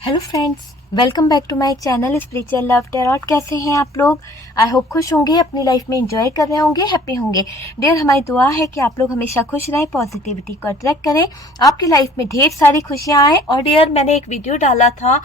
Hello friends, welcome back to my channel spiritual love tarot. कैसे हैं आप लोग? आई होप खुश होंगे, अपनी लाइफ में एंजॉय कर रहे होंगे, हैप्पी होंगे। डियर, हमारी दुआ है कि आप लोग हमेशा खुश रहें, पॉजिटिविटी को अट्रैक्ट करें, आपकी लाइफ में ढेर सारी खुशियां आए। और डियर, मैंने एक वीडियो डाला था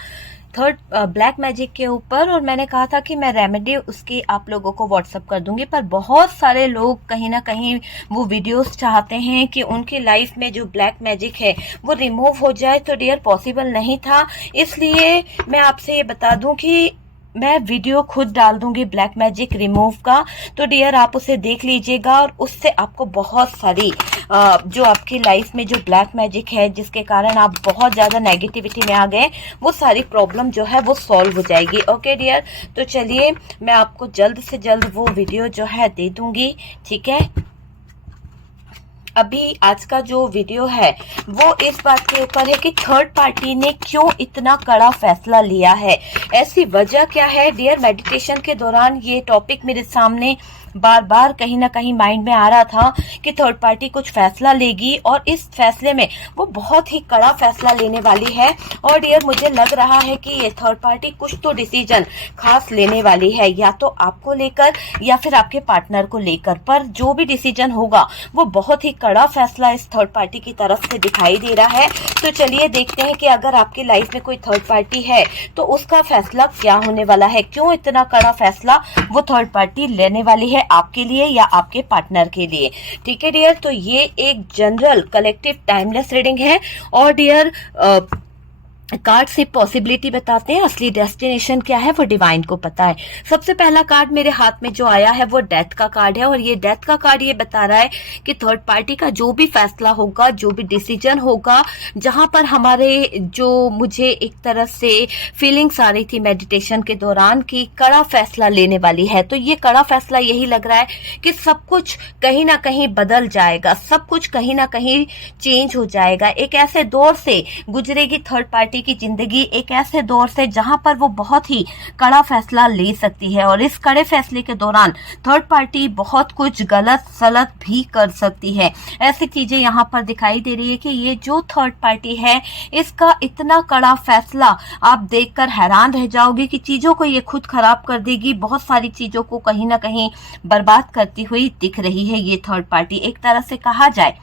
थर्ड ब्लैक मैजिक के ऊपर और मैंने कहा था कि मैं रेमेडी उसकी आप लोगों को व्हाट्सअप कर दूंगी, पर बहुत सारे लोग कहीं ना कहीं वो वीडियोस चाहते हैं कि उनकी लाइफ में जो ब्लैक मैजिक है वो रिमूव हो जाए। तो डियर, पॉसिबल नहीं था, इसलिए मैं आपसे ये बता दूं कि मैं वीडियो खुद डाल दूंगी ब्लैक मैजिक रिमूव का। तो डियर, आप उसे देख लीजिएगा और उससे आपको बहुत सारी जो आपकी लाइफ में जो ब्लैक मैजिक है जिसके कारण आप बहुत ज़्यादा नेगेटिविटी में आ गए, वो सारी प्रॉब्लम जो है वो सॉल्व हो जाएगी। ओके डियर, तो चलिए मैं आपको जल्द से जल्द वो वीडियो जो है दे दूंगी, ठीक है। अभी आज का जो वीडियो है वो इस बात के ऊपर है कि थर्ड पार्टी ने क्यों इतना कड़ा फैसला लिया है, ऐसी वजह क्या है। डियर, मेडिटेशन के दौरान ये टॉपिक मेरे सामने बार बार कहीं ना कहीं माइंड में आ रहा था कि थर्ड पार्टी कुछ फैसला लेगी और इस फैसले में वो बहुत ही कड़ा फैसला लेने वाली है। और डियर, मुझे लग रहा है कि ये थर्ड पार्टी कुछ तो डिसीजन खास लेने वाली है, या तो आपको लेकर या फिर आपके पार्टनर को लेकर, पर जो भी डिसीजन होगा वो बहुत ही कड़ा फैसला इस थर्ड पार्टी की तरफ से दिखाई दे रहा है। तो चलिए देखते हैं कि अगर आपकी लाइफ में कोई थर्ड पार्टी है तो उसका फैसला क्या होने वाला है, क्यों इतना कड़ा फैसला वो थर्ड पार्टी लेने वाली है आपके लिए या आपके पार्टनर के लिए। ठीक है डियर, तो ये एक जनरल कलेक्टिव टाइमलेस रीडिंग है और डियर कार्ड से पॉसिबिलिटी बताते हैं, असली डेस्टिनेशन क्या है वो डिवाइन को पता है। सबसे पहला कार्ड मेरे हाथ में जो आया है वो डेथ का कार्ड है और ये डेथ का कार्ड ये बता रहा है कि थर्ड पार्टी का जो भी फैसला होगा, जो भी डिसीजन होगा, जहां पर हमारे जो मुझे एक तरफ से फीलिंग्स आ रही थी मेडिटेशन के दौरान कि कड़ा फैसला लेने वाली है, तो ये कड़ा फैसला यही लग रहा है कि सब कुछ कहीं ना कहीं बदल जाएगा, सब कुछ कहीं ना कहीं चेंज हो जाएगा। एक ऐसे दौर से गुजरेगी थर्ड पार्टी की जिंदगी, एक ऐसे दौर से जहां पर वो बहुत ही कड़ा फैसला ले सकती है और इस कड़े फैसले के दौरान थर्ड पार्टी बहुत कुछ गलत सलत भी कर सकती है। ऐसी चीजें यहां पर दिखाई दे रही है कि ये जो थर्ड पार्टी है इसका इतना कड़ा फैसला आप देखकर हैरान रह जाओगे कि चीजों को ये खुद खराब कर देगी, बहुत सारी चीजों को कहीं ना कहीं बर्बाद करती हुई दिख रही है ये थर्ड पार्टी। एक तरह से कहा जाए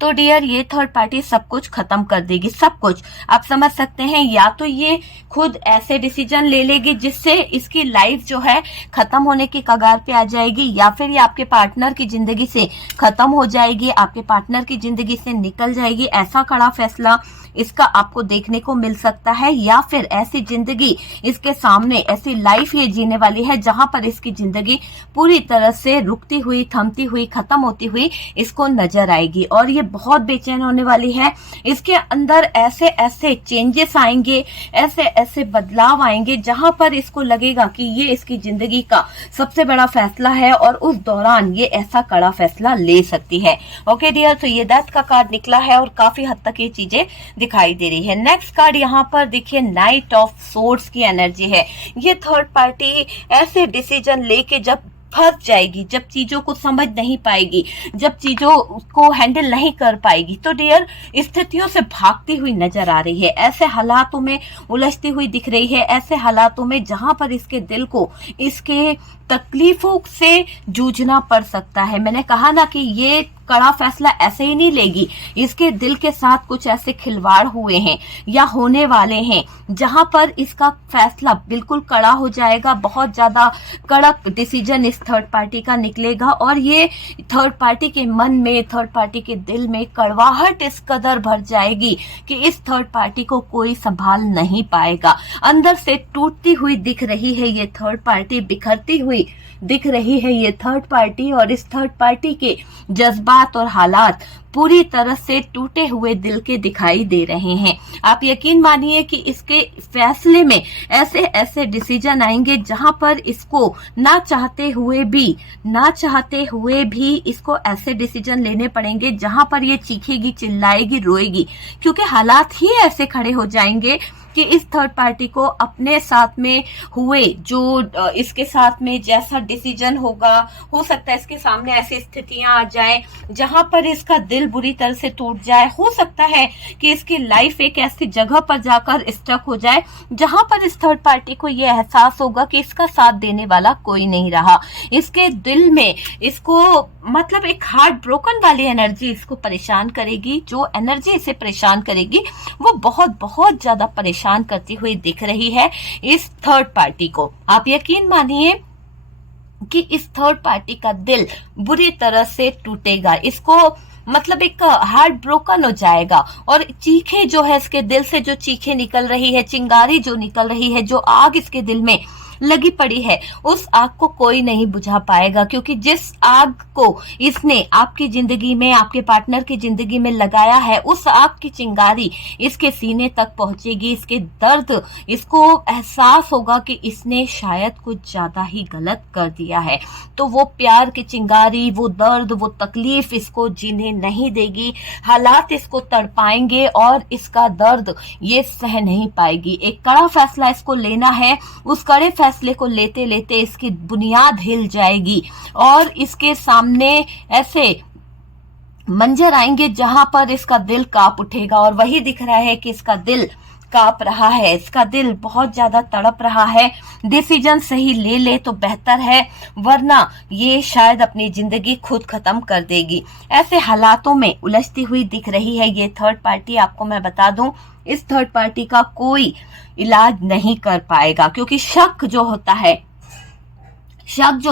तो डियर, ये थर्ड पार्टी सब कुछ खत्म कर देगी, सब कुछ आप समझ सकते हैं। या तो ये खुद ऐसे डिसीजन ले लेगी जिससे इसकी लाइफ जो है खत्म होने की कगार पे आ जाएगी, या फिर ये आपके पार्टनर की जिंदगी से खत्म हो जाएगी, आपके पार्टनर की जिंदगी से निकल जाएगी। ऐसा कड़ा फैसला इसका आपको देखने को मिल सकता है, या फिर ऐसी जिंदगी इसके सामने, ऐसी लाइफ ये जीने वाली है जहां पर इसकी जिंदगी पूरी तरह से रुकती हुई, थमती हुई, खत्म होती हुई इसको नजर आएगी और ये बहुत बेचैन होने वाली है। इसके अंदर ऐसे ऐसे चेंजेस आएंगे, ऐसे ऐसे बदलाव आएंगे जहां पर इसको लगेगा कि ये इसकी जिंदगी का सबसे बड़ा फैसला है और उस दौरान ये ऐसा कड़ा फैसला ले सकती है। ओके डियर, तो ये डेथ का कार्ड निकला है और काफी हद तक ये चीजें दिखाई दे रही है। नेक्स्ट कार्ड यहाँ पर देखिए, नाइट ऑफ सोर्ड्स की एनर्जी है। ये थर्ड पार्टी ऐसे डिसीजन लेके जब फंस जाएगी, जब चीजों को समझ नहीं पाएगी, जब चीजों को हैंडल नहीं कर पाएगी, तो डियर स्थितियों से भागती हुई नजर आ रही है, ऐसे हालातों में उलझती हुई दिख रही है, ऐसे हालातों में जहां पर इसके दिल को इसके तकलीफों से जूझना पड़ सकता है। मैंने कहा ना कि ये कड़ा फैसला ऐसे ही नहीं लेगी, इसके दिल के साथ कुछ ऐसे खिलवाड़ हुए हैं या होने वाले हैं जहां पर इसका फैसला बिल्कुल कड़ा हो जाएगा, बहुत ज्यादा कड़क डिसीजन इस थर्ड पार्टी का निकलेगा और ये थर्ड पार्टी के मन में, थर्ड पार्टी के दिल में कड़वाहट इस कदर भर जाएगी कि इस थर्ड पार्टी को कोई संभाल नहीं पाएगा। अंदर से टूटती हुई दिख रही है ये थर्ड पार्टी, बिखरती हुई दिख रही है ये थर्ड पार्टी और इस थर्ड पार्टी के जज्बात और हालात पूरी तरह से टूटे हुए दिल के दिखाई दे रहे हैं। आप यकीन मानिए कि इसके फैसले में ऐसे ऐसे डिसीजन आएंगे जहां पर इसको ना चाहते हुए भी इसको ऐसे डिसीजन लेने पड़ेंगे जहां पर ये चीखेगी, चिल्लाएगी, रोएगी, क्योंकि हालात ही ऐसे खड़े हो जाएंगे कि इस थर्ड पार्टी को अपने साथ में हुए जो इसके साथ में जैसा डिसीजन होगा, हो सकता है इसके सामने ऐसी स्थितियां आ जाए जहां पर इसका दिल बुरी तरह से टूट जाए। हो सकता है कि इसकी लाइफ एक ऐसी जगह पर जाकर स्टक हो जाए जहां पर इस थर्ड पार्टी को यह एहसास होगा कि इसका साथ देने वाला कोई नहीं रहा। इसके दिल में इसको मतलब एक हार्ट ब्रोकन वाली एनर्जी इसको परेशान करेगी। जो एनर्जी इसे परेशान करेगी वो बहुत बहुत ज्यादा परेशान करती हुई दिख रही है इस थर्ड पार्टी को। आप यकीन मानिए कि इस थर्ड पार्टी का दिल बुरी तरह से टूटेगा। इसको मतलब एक हार्ट ब्रोकन हो जाएगा और चीखें जो है इसके दिल से जो चीखें निकल रही है, चिंगारी जो निकल रही है, जो आग इसके दिल में लगी पड़ी है, उस आग को कोई नहीं बुझा पाएगा। क्योंकि जिस आग को इसने आपकी जिंदगी में, आपके पार्टनर की जिंदगी में लगाया है, उस आग की चिंगारी इसके सीने तक पहुंचेगी। इसके दर्द, इसको एहसास होगा कि इसने शायद कुछ ज्यादा ही गलत कर दिया है। तो वो प्यार की चिंगारी, वो दर्द, वो तकलीफ इसको जीने नहीं देगी। हालात इसको तड़पाएंगे और इसका दर्द ये सह नहीं पाएगी। एक कड़ा फैसला इसको लेना है। उस कड़े फैसले को लेते लेते इसकी बुनियाद हिल जाएगी और इसके सामने ऐसे मंजर आएंगे जहां पर इसका दिल कांप उठेगा। और वही दिख रहा है कि इसका दिल कांप रहा है, इसका दिल बहुत ज्यादा तड़प रहा है। डिसीजन सही ले ले तो बेहतर है, वरना ये शायद अपनी जिंदगी खुद खत्म कर देगी। ऐसे हालातों में उलझती हुई दिख रही है ये थर्ड पार्टी। आपको मैं बता दूं, इस थर्ड पार्टी का कोई इलाज नहीं कर पाएगा, क्योंकि शक जो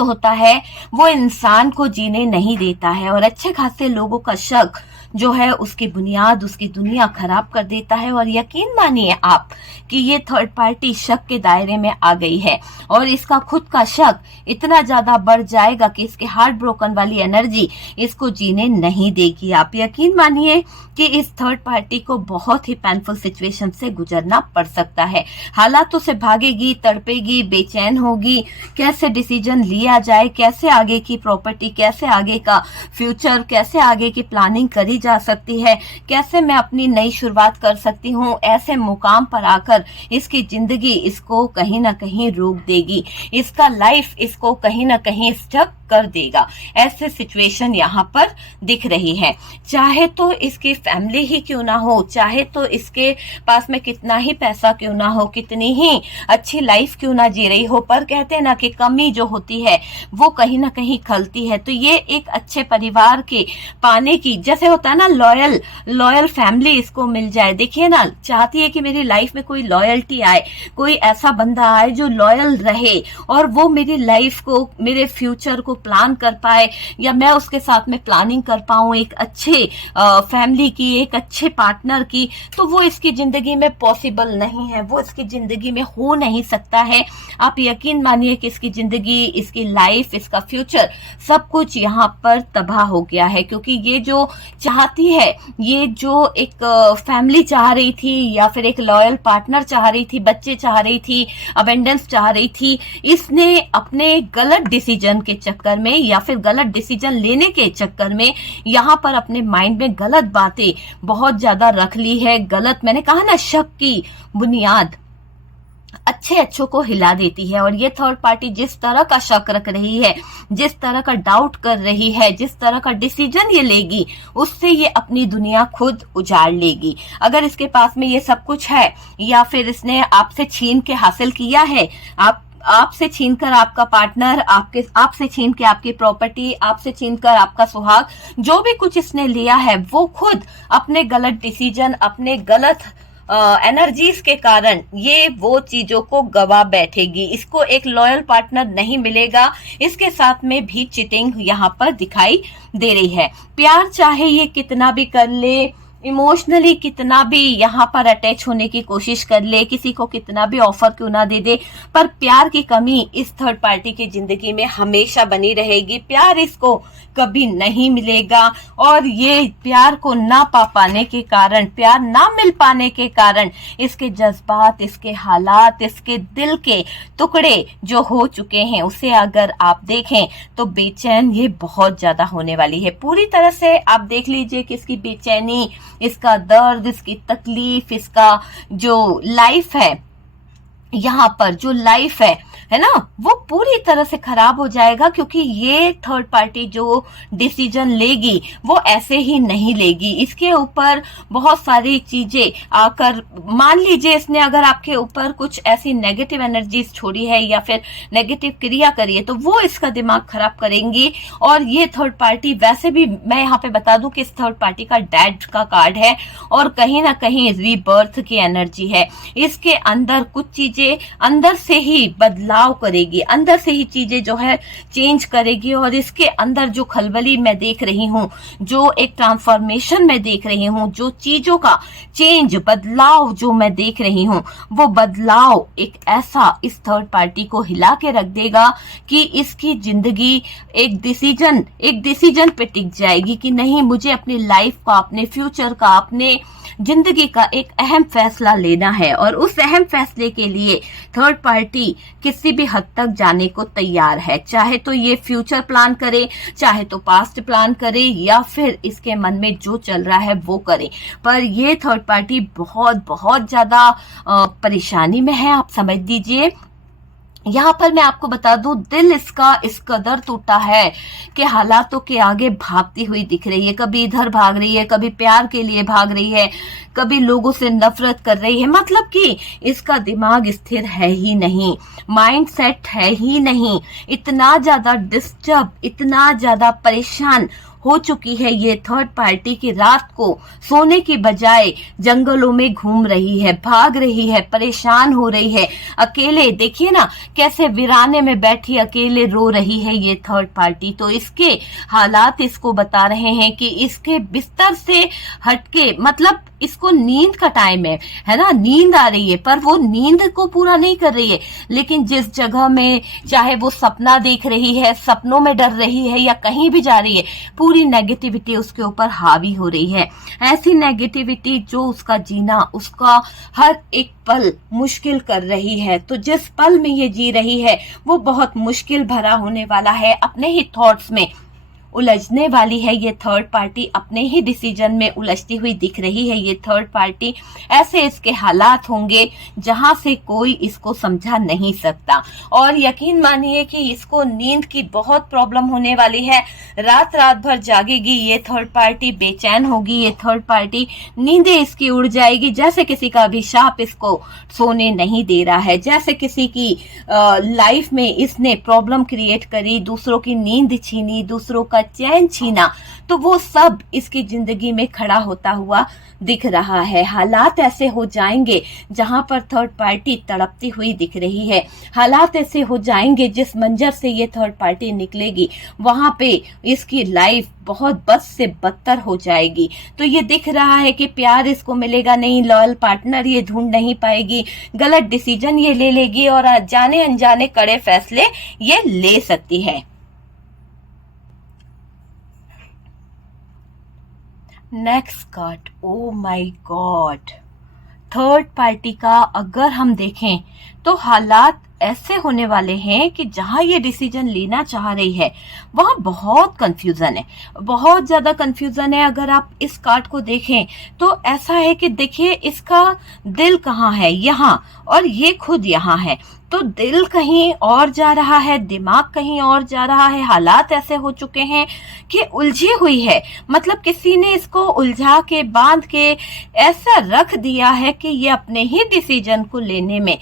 होता है वो इंसान को जीने नहीं देता है। और अच्छे खासे लोगों का शक जो है उसकी बुनियाद, उसकी दुनिया खराब कर देता है। और यकीन मानिए आप कि ये थर्ड पार्टी शक के दायरे में आ गई है और इसका खुद का शक इतना ज्यादा बढ़ जाएगा कि इसके हार्ट ब्रोकन वाली एनर्जी इसको जीने नहीं देगी। आप यकीन मानिए कि इस थर्ड पार्टी को बहुत ही पेनफुल सिचुएशन से गुजरना पड़ सकता है। हालातों से भागेगी, तड़पेगी, बेचैन होगी, कैसे डिसीजन लिया जाए, कैसे आगे की प्रॉपर्टी, कैसे आगे का फ्यूचर, कैसे आगे की प्लानिंग करी जा सकती है, कैसे मैं अपनी नई शुरुआत कर सकती हूँ। ऐसे मुकाम पर आकर इसकी जिंदगी इसको कहीं ना कहीं रोक देगी, इसका लाइफ इसको कहीं ना कहीं स्टक कर देगा। ऐसे सिचुएशन यहाँ पर दिख रही है। चाहे तो इसकी फैमिली ही क्यों ना हो, चाहे तो इसके पास में कितना ही पैसा क्यों ना हो, कितनी ही अच्छी लाइफ क्यों ना जी रही हो, पर कहते हैं ना कि कमी जो होती है वो कहीं ना कहीं खलती है। तो ये एक अच्छे परिवार के पाने की, जैसे होता है ना लॉयल फैमिली इसको मिल जाए। देखिए ना, चाहती है कि मेरी लाइफ में कोई लॉयल्टी आए, कोई ऐसा बंदा आए जो लॉयल रहे और वो मेरी लाइफ को, मेरे फ्यूचर को प्लान कर पाए, या मैं उसके साथ में प्लानिंग कर पाऊं एक अच्छे फैमिली की, एक अच्छे पार्टनर की। तो वो इसकी जिंदगी में पॉसिबल नहीं है, वो इसकी जिंदगी में हो नहीं सकता है। आप यकीन मानिए कि इसकी जिंदगी, इसकी लाइफ, इसका फ्यूचर सब कुछ यहाँ पर तबाह हो गया है। क्योंकि ये जो चाहती है, ये जो एक फैमिली चाह रही थी या फिर एक लॉयल पार्टनर चाह रही थी, बच्चे चाह रही थी, अबेंडेंस चाह रही थी, इसने अपने गलत डिसीजन के चक्कर में या फिर गलत डिसीजन लेने के चक्कर में यहाँ पर अपने माइंड में गलत बातें बहुत ज्यादा रख ली है। गलत, मैंने कहा ना, शक की बुनियाद अच्छों को हिला देती है। और ये थर्ड पार्टी जिस तरह का शक रख रही है, जिस तरह का डाउट कर रही है, जिस तरह का डिसीजन ये लेगी, उससे ये अपनी दुनिया खुद उजाड़ लेगी। अगर इसके पास में ये सब कुछ है या फिर इसने आपसे छीन के हासिल किया है, आपसे छीनकर आपका पार्टनर, आपसे छीन के आपकी प्रॉपर्टी, आपसे छीनकर आपका सुहाग, जो भी कुछ इसने लिया है, वो खुद अपने गलत डिसीजन, अपने गलत एनर्जीज के कारण ये वो चीजों को गवा बैठेगी। इसको एक लॉयल पार्टनर नहीं मिलेगा। इसके साथ में भी चीटिंग यहाँ पर दिखाई दे रही है। प्यार चाहे ये कितना भी कर ले, इमोशनली कितना भी यहाँ पर अटैच होने की कोशिश कर ले, किसी को कितना भी ऑफर क्यों ना दे दे, पर प्यार की कमी इस थर्ड पार्टी की जिंदगी में हमेशा बनी रहेगी। प्यार इसको कभी नहीं मिलेगा और ये प्यार को ना पा पाने के कारण, प्यार ना मिल पाने के कारण इसके जज्बात, इसके हालात, इसके दिल के टुकड़े जो हो चुके हैं, उसे अगर आप देखें तो बेचैन ये बहुत ज्यादा होने वाली है। पूरी तरह से आप देख लीजिए कि इसकी बेचैनी, इसका दर्द, इसकी तकलीफ, इसका जो लाइफ है, यहाँ पर जो लाइफ है ना, वो पूरी तरह से खराब हो जाएगा। क्योंकि ये थर्ड पार्टी जो डिसीजन लेगी वो ऐसे ही नहीं लेगी। इसके ऊपर बहुत सारी चीजें आकर, मान लीजिए इसने अगर आपके ऊपर कुछ ऐसी नेगेटिव एनर्जीज छोड़ी है या फिर नेगेटिव क्रिया करी है, तो वो इसका दिमाग खराब करेंगी। और ये थर्ड पार्टी, वैसे भी मैं यहाँ पे बता दूं कि इस थर्ड पार्टी का डैड का कार्ड है और कहीं ना कहीं रीबर्थ की एनर्जी है। इसके अंदर कुछ चीजें अंदर से ही बदलाव करेगी, अंदर से ही चीजें जो है चेंज करेगी। और इसके अंदर जो खलबली मैं देख रही हूँ, जो एक ट्रांसफॉर्मेशन मैं देख रही हूँ, जो चीजों का चेंज, बदलाव जो मैं देख रही हूँ, वो बदलाव एक ऐसा इस थर्ड पार्टी को हिला के रख देगा कि इसकी जिंदगी एक डिसीजन पे टिक जाएगी कि नहीं, मुझे अपनी लाइफ का, अपने फ्यूचर का, अपने जिंदगी का एक अहम फैसला लेना है। और उस अहम फैसले के लिए थर्ड पार्टी किसी भी हद तक जाने को तैयार है। चाहे तो ये फ्यूचर प्लान करे, चाहे तो पास्ट प्लान करे, या फिर इसके मन में जो चल रहा है वो करे। पर ये थर्ड पार्टी बहुत बहुत ज्यादा परेशानी में है, आप समझ लीजिए। यहाँ पर मैं आपको बता दूं, दिल इसका इस कदर टूटा है कि हालातों के आगे भागती हुई दिख रही है। कभी इधर भाग रही है, कभी प्यार के लिए भाग रही है, कभी लोगों से नफरत कर रही है। मतलब कि इसका दिमाग स्थिर है ही नहीं, माइंड सेट है ही नहीं। इतना ज्यादा डिस्टर्ब, इतना ज्यादा परेशान हो चुकी है ये थर्ड पार्टी की रात को सोने की बजाय जंगलों में घूम रही है, भाग रही है, परेशान हो रही है। अकेले देखिए ना कैसे वीराने में बैठी अकेले रो रही है ये थर्ड पार्टी। तो इसके हालात इसको बता रहे हैं कि इसके बिस्तर से हटके, मतलब इसको नींद का टाइम है ना, नींद आ रही है, पर वो नींद को पूरा नहीं कर रही है। लेकिन जिस जगह में, चाहे वो सपना देख रही है, सपनों में डर रही है या कहीं भी जा रही है, पूरी नेगेटिविटी उसके ऊपर हावी हो रही है। ऐसी नेगेटिविटी जो उसका जीना, उसका हर एक पल मुश्किल कर रही है। तो जिस पल में ये जी रही है वो बहुत मुश्किल भरा होने वाला है। अपने ही थॉट्स में उलझने वाली है ये थर्ड पार्टी, अपने ही डिसीजन में उलझती हुई दिख रही है ये थर्ड पार्टी। ऐसे इसके हालात होंगे जहां से कोई इसको समझा नहीं सकता। और यकीन मानिए कि इसको नींद की बहुत प्रॉब्लम होने वाली है। रात रात भर जागेगी ये थर्ड पार्टी, बेचैन होगी ये थर्ड पार्टी, नींदें इसकी उड़ जाएगी। जैसे किसी का अभिशाप इसको सोने नहीं दे रहा है, जैसे किसी की लाइफ में इसने प्रॉब्लम क्रिएट करी, दूसरों की नींद छीनी, दूसरों का चैन छीना, तो वो सब इसकी जिंदगी में खड़ा होता हुआ दिख रहा है। हालात ऐसे हो जाएंगे जहां पर थर्ड पार्टी तड़पती हुई दिख रही है। हालात ऐसे हो जाएंगे जिस मंजर से ये थर्ड पार्टी निकलेगी वहां पे इसकी लाइफ बहुत बद से बदतर हो जाएगी। तो ये दिख रहा है कि प्यार इसको मिलेगा नहीं, लॉयल पार्टनर ये ढूंढ नहीं पाएगी, गलत डिसीजन ये ले लेगी और जाने अनजाने कड़े फैसले ये ले सकती है। Next card, oh my God, third party का अगर हम देखें तो हालात ऐसे होने वाले हैं कि जहां ये डिसीजन लेना चाह रही है वहां बहुत कंफ्यूजन है, बहुत ज्यादा कंफ्यूजन है। अगर आप इस कार्ड को देखें तो ऐसा है कि देखिए इसका दिल कहाँ है, यहाँ, और ये खुद यहाँ है। तो दिल कहीं और जा रहा है, दिमाग कहीं और जा रहा है। हालात ऐसे हो चुके हैं कि उलझी हुई है, मतलब किसी ने इसको उलझा के, बांध के ऐसा रख दिया है कि ये अपने ही डिसीजन को लेने में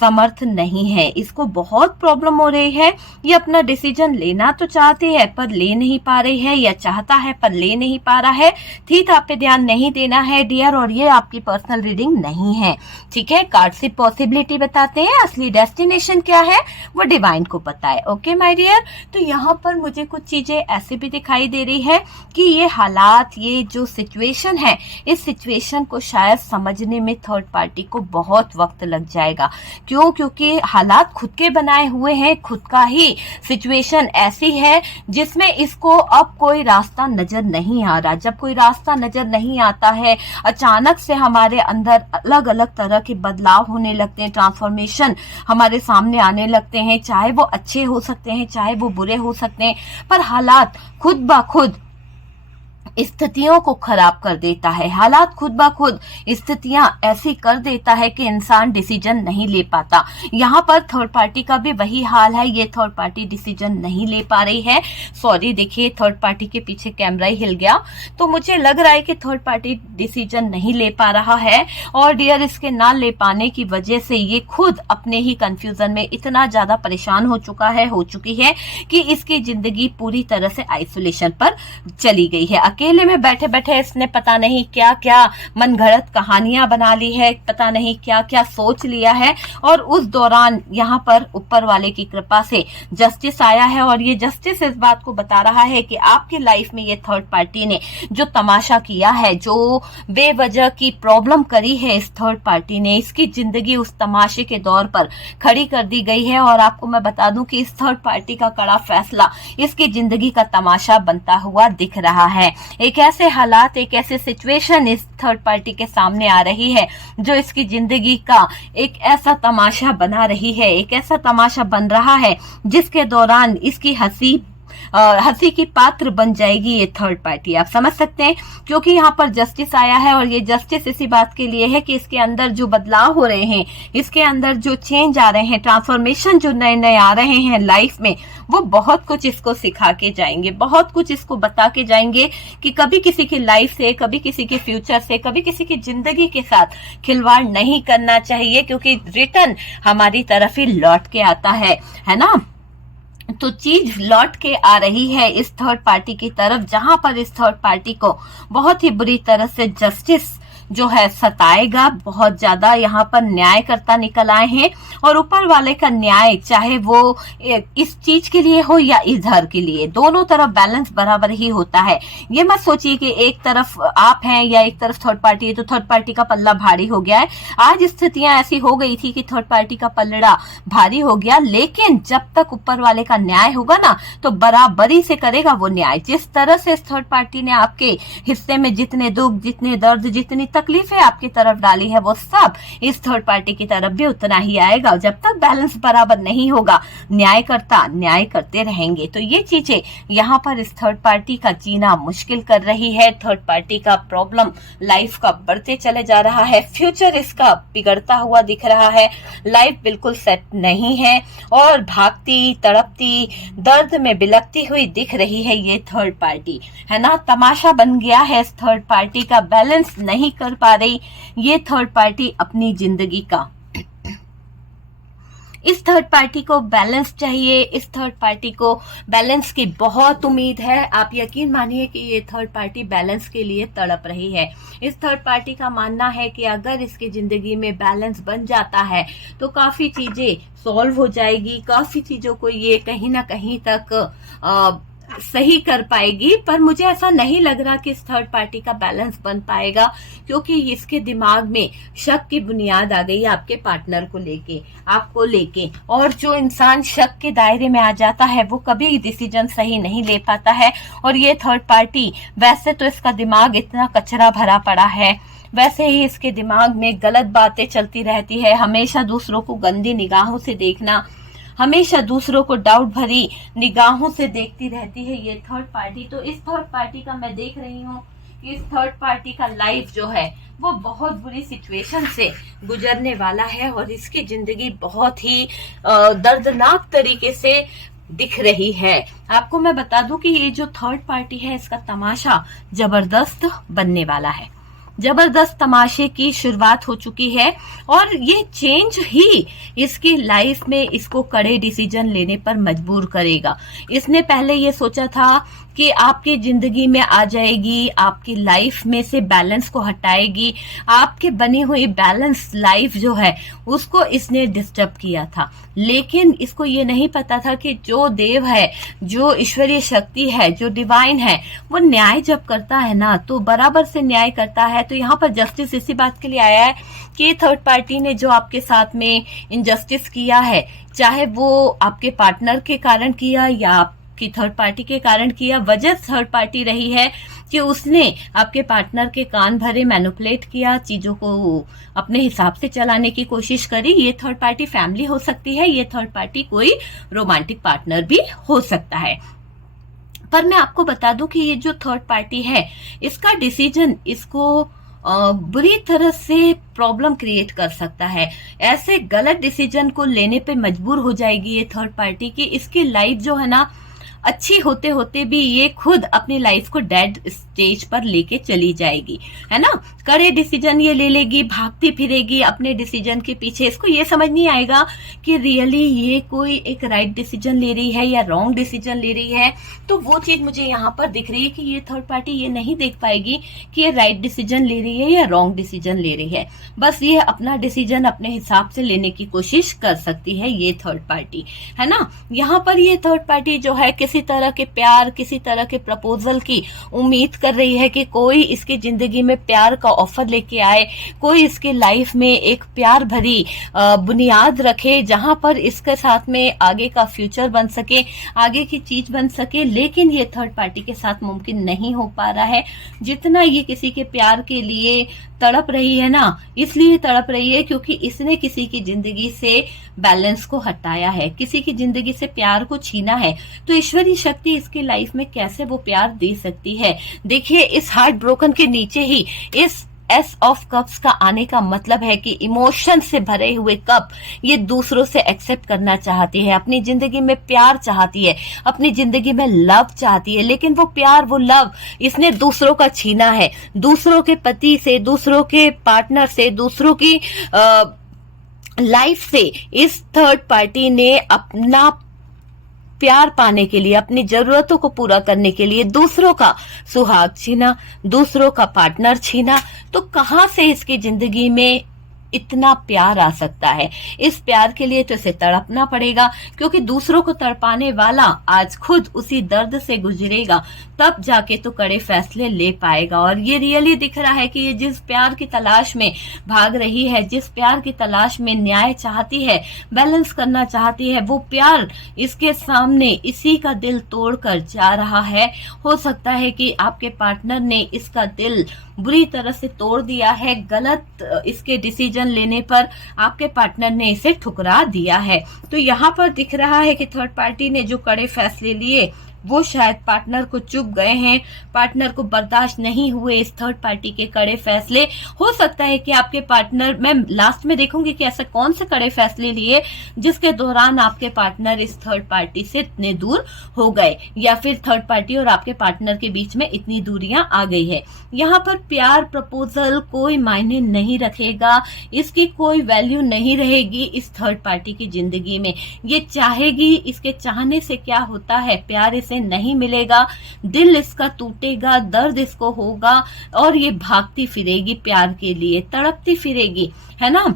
समर्थ नहीं है। इसको बहुत प्रॉब्लम हो रही है। ये अपना डिसीजन लेना तो चाहती है पर ले नहीं पा रही है, या चाहता है पर ले नहीं पा रहा है। ठीक, आप पे ध्यान नहीं देना है डियर, और ये आपकी पर्सनल रीडिंग नहीं है, ठीक है। कार्ड से पॉसिबिलिटी बताते हैं, असली डेस्टिनेशन क्या है वो डिवाइन को पता है। ओके माय डियर, तो यहाँ पर मुझे कुछ चीजें ऐसी भी दिखाई दे रही है कि ये हालात, ये जो सिचुएशन है, इस सिचुएशन को शायद समझने में थर्ड पार्टी को बहुत वक्त लग जाएगा। क्यों? क्योंकि हालात खुद के बनाए हुए हैं, खुद का ही सिचुएशन ऐसी है जिसमें इसको अब कोई रास्ता नजर नहीं आ रहा। जब कोई रास्ता नजर नहीं आता है, अचानक से हमारे अंदर अलग अलग तरह के बदलाव होने लगते हैं, ट्रांसफॉर्मेशन हमारे सामने आने लगते हैं, चाहे वो अच्छे हो सकते हैं, चाहे वो बुरे हो सकते हैं, पर हालात खुद ब खुद स्थितियों को खराब कर देता है। हालात खुद ब खुद स्थितियां ऐसी कर देता है कि इंसान डिसीजन नहीं ले पाता। यहाँ पर थर्ड पार्टी का भी वही हाल है, ये थर्ड पार्टी डिसीजन नहीं ले पा रही है। सॉरी, देखिए थर्ड पार्टी के पीछे कैमरा ही हिल गया, तो मुझे लग रहा है कि थर्ड पार्टी डिसीजन नहीं ले पा रहा है। और डियर, इसके ना ले पाने की वजह से ये खुद अपने ही कंफ्यूजन में इतना ज्यादा परेशान हो चुकी है कि इसकी जिंदगी पूरी तरह से आइसोलेशन पर चली गई है। अकेले में बैठे बैठे इसने पता नहीं क्या क्या मनगढ़ंत कहानियां बना ली है, पता नहीं क्या क्या सोच लिया है। और उस दौरान यहाँ पर ऊपर वाले की कृपा से जस्टिस आया है, और ये जस्टिस इस बात को बता रहा है कि आपके लाइफ में ये थर्ड पार्टी ने जो तमाशा किया है, जो बेवजह की प्रॉब्लम करी है इस थर्ड पार्टी ने, इसकी जिंदगी उस तमाशे के दौर पर खड़ी कर दी गई है। और आपको मैं बता दूं कि इस थर्ड पार्टी का कड़ा फैसला इसकी जिंदगी का तमाशा बनता हुआ दिख रहा है। एक ऐसे हालात, एक ऐसे सिचुएशन इस थर्ड पार्टी के सामने आ रही है जो इसकी जिंदगी का एक ऐसा तमाशा बना रही है, एक ऐसा तमाशा बन रहा है जिसके दौरान इसकी हंसी की पात्र बन जाएगी ये थर्ड पार्टी। आप समझ सकते हैं, क्योंकि यहाँ पर जस्टिस आया है, और ये जस्टिस इसी बात के लिए है कि इसके अंदर जो बदलाव हो रहे हैं, इसके अंदर जो चेंज आ रहे हैं, ट्रांसफॉर्मेशन जो नए नए आ रहे हैं लाइफ में, वो बहुत कुछ इसको सिखा के जाएंगे, बहुत कुछ इसको बता के जाएंगे कि कभी किसी की लाइफ से, कभी किसी के फ्यूचर से, कभी किसी की जिंदगी के साथ खिलवाड़ नहीं करना चाहिए, क्योंकि रिटर्न हमारी तरफ ही लौट के आता है ना। तो चीज लौट के आ रही है इस थर्ड पार्टी की तरफ, जहां पर इस थर्ड पार्टी को बहुत ही बुरी तरह से जस्टिस जो है सताएगा। बहुत ज्यादा यहाँ पर न्यायकर्ता निकल आए हैं, और ऊपर वाले का न्याय चाहे वो इस चीज के लिए हो या इधर के लिए, दोनों तरफ बैलेंस बराबर ही होता है। ये मत सोचिए कि एक तरफ आप हैं या एक तरफ थर्ड पार्टी है तो थर्ड पार्टी का पल्ला भारी हो गया है। आज स्थितियां ऐसी हो गई थी कि थर्ड पार्टी का पल्ला भारी हो गया, लेकिन जब तक ऊपर वाले का न्याय होगा ना, तो बराबरी से करेगा वो न्याय। जिस तरह से इस थर्ड पार्टी ने आपके हिस्से में जितने दुख, जितने दर्द, जितनी तकलीफें आपकी तरफ डाली है, वो सब इस थर्ड पार्टी की तरफ भी उतना ही आएगा। जब तक बैलेंस बराबर नहीं होगा, न्यायकर्ता न्याय करते रहेंगे। तो ये चीजें यहाँ पर इस थर्ड पार्टी का जीना मुश्किल कर रही है। थर्ड पार्टी का प्रॉब्लम लाइफ का बढ़ते चले जा रहा है, फ्यूचर इसका बिगड़ता हुआ दिख रहा है, लाइफ बिल्कुल सेट नहीं है, और भागती तड़पती दर्द में बिलखती हुई दिख रही है ये थर्ड पार्टी, है ना। तमाशा बन गया है इस थर्ड पार्टी का, बैलेंस नहीं कर पा रही ये थर्ड पार्टी अपनी जिंदगी का। इस थर्ड पार्टी को बैलेंस चाहिए, इस थर्ड पार्टी को बैलेंस की बहुत उम्मीद है। आप यकीन मानिए कि ये थर्ड पार्टी बैलेंस के लिए तड़प रही है। इस थर्ड पार्टी का मानना है कि अगर इसकी जिंदगी में बैलेंस बन जाता है तो काफी चीजें सॉल्व हो जाएगी, काफी चीजों को ये कहीं ना कहीं तक सही कर पाएगी। पर मुझे ऐसा नहीं लग रहा कि इस थर्ड पार्टी का बैलेंस बन पाएगा, क्योंकि इसके दिमाग में शक की बुनियाद आ गई आपके पार्टनर को लेके, आपको लेके। और जो इंसान शक के दायरे में आ जाता है वो कभी डिसीजन सही नहीं ले पाता है। और ये थर्ड पार्टी, वैसे तो इसका दिमाग इतना कचरा भरा पड़ा है, वैसे ही इसके दिमाग में गलत बातें चलती रहती है, हमेशा दूसरों को गंदी निगाहों से देखना, हमेशा दूसरों को डाउट भरी निगाहों से देखती रहती है ये थर्ड पार्टी। तो इस थर्ड पार्टी का मैं देख रही हूँ कि इस थर्ड पार्टी का लाइफ जो है वो बहुत बुरी सिचुएशन से गुजरने वाला है, और इसकी जिंदगी बहुत ही दर्दनाक तरीके से दिख रही है। आपको मैं बता दूं कि ये जो थर्ड पार्टी है, इसका तमाशा जबरदस्त बनने वाला है। जबरदस्त तमाशे की शुरुआत हो चुकी है, और ये चेंज ही इसकी लाइफ में इसको कड़े डिसीजन लेने पर मजबूर करेगा। इसने पहले ये सोचा था कि आपकी जिंदगी में आ जाएगी, आपकी लाइफ में से बैलेंस को हटाएगी, आपके बनी हुई बैलेंस लाइफ जो है उसको इसने डिस्टर्ब किया था। लेकिन इसको ये नहीं पता था कि जो देव है, जो ईश्वरीय शक्ति है, जो डिवाइन है, वो न्याय जब करता है ना तो बराबर से न्याय करता है। तो यहाँ पर जस्टिस इसी बात के लिए आया है कि थर्ड पार्टी ने जो आपके साथ में इनजस्टिस किया है, चाहे वो आपके पार्टनर के कारण किया या आपकी थर्ड पार्टी के कारण किया, वजह थर्ड पार्टी रही है कि उसने आपके पार्टनर के कान भरे, मैनिपुलेट किया, चीजों को अपने हिसाब से चलाने की कोशिश करी। ये थर्ड पार्टी फैमिली हो सकती है, ये थर्ड पार्टी कोई रोमांटिक पार्टनर भी हो सकता है। पर मैं आपको बता दूं कि ये जो थर्ड पार्टी है, इसका डिसीजन इसको बुरी तरह से प्रॉब्लम क्रिएट कर सकता है। ऐसे गलत डिसीजन को लेने पे मजबूर हो जाएगी ये थर्ड पार्टी की इसकी लाइफ जो है ना, अच्छी होते होते भी ये खुद अपनी लाइफ को डेड स्टेज पर लेके चली जाएगी, है ना। कड़े डिसीजन ये ले लेगी, भागती फिरेगी अपने डिसीजन के पीछे। इसको ये समझ नहीं आएगा कि रियली ये कोई एक राइट डिसीजन ले रही है या रॉन्ग डिसीजन ले रही है। तो वो चीज मुझे यहाँ पर दिख रही है कि ये थर्ड पार्टी ये नहीं देख पाएगी कि ये राइट डिसीजन ले रही है या रॉन्ग डिसीजन ले रही है। बस ये अपना डिसीजन अपने हिसाब से लेने की कोशिश कर सकती है ये थर्ड पार्टी, है ना। यहाँ पर ये थर्ड पार्टी जो है किसी तरह के प्यार, किसी तरह के प्रपोजल की उम्मीद कर रही है कि कोई इसकी जिंदगी में प्यार का ऑफर लेके आए, कोई इसकी लाइफ में एक प्यार भरी बुनियाद रखे जहां पर इसके साथ में आगे का फ्यूचर बन सके, आगे की चीज बन सके। लेकिन ये थर्ड पार्टी के साथ मुमकिन नहीं हो पा रहा है। जितना ये किसी के प्यार के लिए तड़प रही है ना, इसलिए तड़प रही है क्योंकि इसने किसी की जिंदगी से बैलेंस को हटाया है, किसी की जिंदगी से प्यार को छीना है। तो ईश्वरीय शक्ति इसकी लाइफ में कैसे वो प्यार दे सकती है। देखिए, इस हार्ट ब्रोकन के नीचे ही इस एस ऑफ कप्स का आने का मतलब है कि इमोशन से भरे हुए कप ये दूसरों से एक्सेप्ट करना चाहती है, अपनी जिंदगी में प्यार चाहती है, अपनी जिंदगी में लव चाहती है। लेकिन वो प्यार, वो लव इसने दूसरों का छीना है, दूसरों के पति से, दूसरों के पार्टनर से, दूसरों की लाइफ से। इस थर्ड पार्टी ने अपना प्यार पाने के लिए, अपनी जरूरतों को पूरा करने के लिए दूसरों का सुहाग छीना, दूसरों का पार्टनर छीना। तो कहां से इसकी जिंदगी में इतना प्यार आ सकता है। इस प्यार के लिए तो इसे तड़पना पड़ेगा, क्योंकि दूसरों को तड़पाने वाला आज खुद उसी दर्द से गुजरेगा, तब जाके तो कड़े फैसले ले पाएगा। और ये रियली दिख रहा है कि ये जिस प्यार की तलाश में भाग रही है, जिस प्यार की तलाश में न्याय चाहती है, बैलेंस करना चाहती है, वो प्यार इसके सामने इसी का दिल तोड़कर जा रहा है। हो सकता है कि आपके पार्टनर ने इसका दिल बुरी तरह से तोड़ दिया है, गलत इसके डिसीजन लेने पर आपके पार्टनर ने इसे ठुकरा दिया है। तो यहाँ पर दिख रहा है कि थर्ड पार्टी ने जो कड़े फैसले लिए वो शायद पार्टनर को चुभ गए हैं, पार्टनर को बर्दाश्त नहीं हुए इस थर्ड पार्टी के कड़े फैसले। हो सकता है कि आपके पार्टनर, मैं लास्ट में देखूंगी कि ऐसे कौन से कड़े फैसले लिए जिसके दौरान आपके पार्टनर इस थर्ड पार्टी से इतने दूर हो गए, या फिर थर्ड पार्टी और आपके पार्टनर के बीच में इतनी दूरियां आ गई है। यहाँ पर प्यार प्रपोजल कोई मायने नहीं रखेगा, इसकी कोई वैल्यू नहीं रहेगी इस थर्ड पार्टी की जिंदगी में। ये चाहेगी, इसके चाहने से क्या होता है, प्यार इसे नहीं मिलेगा, दिल इसका टूटेगा, दर्द इसको होगा और ये भागती फिरेगी प्यार के लिए, तड़पती फिरेगी, है ना।